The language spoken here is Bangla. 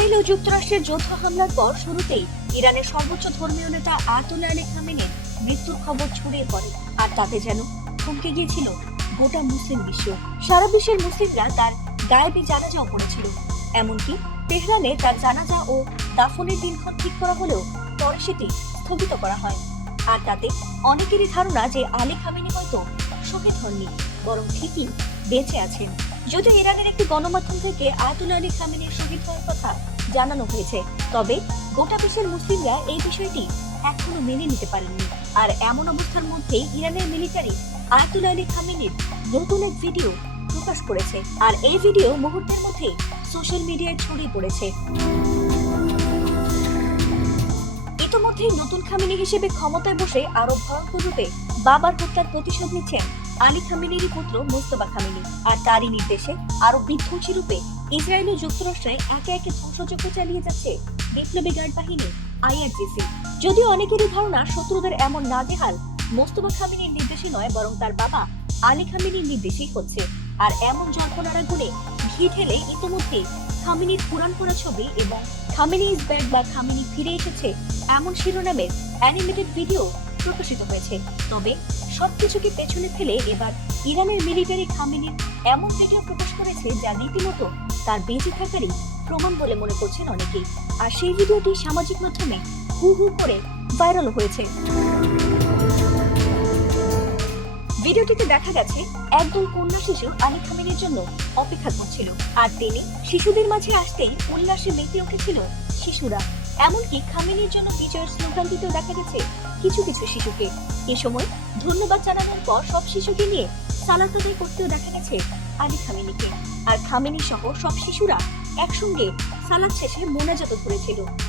ইসরায়েল ও যুক্তরাষ্ট্রের যৌথ হামলার পর শুরুতেই ইরানের সর্বোচ্চ ধর্মীয় নেতা আয়াতুল্লাহ আলী খামেনির মৃত্যুর খবর ছড়িয়ে পড়ে, আর তাতে যেন থমকে গিয়েছিল গোটা মুসলিম বিশ্ব। সারা বিশ্বের মুসলিমরা তার গায়েবী জানাজাও পড়েছিল। এমনকি তেহরানে তার জানাজা ও দাফনের দিনক্ষণ ঠিক করা হলেও পরে সেটি স্থগিত করা হয়। আর তাতে অনেকেরই ধারণা যে আলী খামেনি হয়তো শহীদ হননি, বরং ঠিকই বেঁচে আছেন। যদিও ইরানের একটি গণমাধ্যম থেকে আয়াতুল্লাহ আলী খামেনির শহীদ হওয়ার কথা জানানো হয়েছে, তবে গোটা বিশ্বের মুসলিমরা এই বিষয়টি এখনো মেনে নিতে পারেননি। আর এমন অবস্থার মধ্যেই ইরানের মিলিটারি আয়াতুল্লাহ আলী খামেনির নতুন এক ভিডিও প্রকাশ করেছে, আর এই ভিডিও মুহূর্তের মধ্যে সোশ্যাল মিডিয়ায় ছড়িয়ে পড়েছে। ইতোমধ্যেই নতুন খামেনি হিসেবে ক্ষমতায় বসে আরো ভয়ঙ্কর রূপে বাবার হত্যার প্রতিশোধ নিচ্ছেন আলী খামেনির পুত্র মোস্তফা খামেনি। আর তারই নির্দেশে আরো বিধ্বংসী রূপে ইসরায়েল ও যুক্তরাষ্ট্রে একে একে ধ্বংসযজ্ঞ চালিয়ে যাচ্ছে বিপ্লবী গার্ড বাহিনী আইআরজিসি। যদিও অনেকেরই ধারণা শত্রুদের এমন নাজেহাল মোস্তফা খামেনির নির্দেশে নয়, বরং তার বাবা আলী খামেনির নির্দেশেই হচ্ছে। আর এমন জল্পনার আগুনে ঘি ঢেলে ইতিমধ্যে খামেনির পুরাণ করা ছবি এবং খামেনি ইজ ব্যাক বা খামেনি ফিরে এসেছে এমন শিরোনামের অ্যানিমেটেড ভিডিও প্রকাশিত হয়েছে। তবে সবকিছুকে পেছনে ফেলে এবার ইরানের মিলিটারি খামেনির এমন ভিডিও প্রকাশ করেছে যা রীতিমতো তার বেঁচে থাকারই প্রমাণ বলে মনে করছেন অনেকেই। আর সেই ভিডিওটি সামাজিক মাধ্যমে হু হু করে ভাইরাল হয়েছে। ভিডিওটিতে দেখা গেছে একদল কন্যা শিশু আলী খামেনির জন্য অপেক্ষা করছিল, আর তিনি শিশুদের মাঝে আসতেই উল্লাসে মেতে উঠেছিল শিশুরা। এমনকি খামেনির জন্য বিজয়ের স্লোগান দিতেও দেখা গেছে কিছু কিছু শিশুকে। এ সময় ধন্যবাদ জানানোর পর সব শিশুকে নিয়ে সালাত আদায় করতেও দেখা গেছে আলী খামেনিকে। আর খামেনি সহ সব শিশুরা একসঙ্গে সালাত শেষে মোনাজাত করেছিল।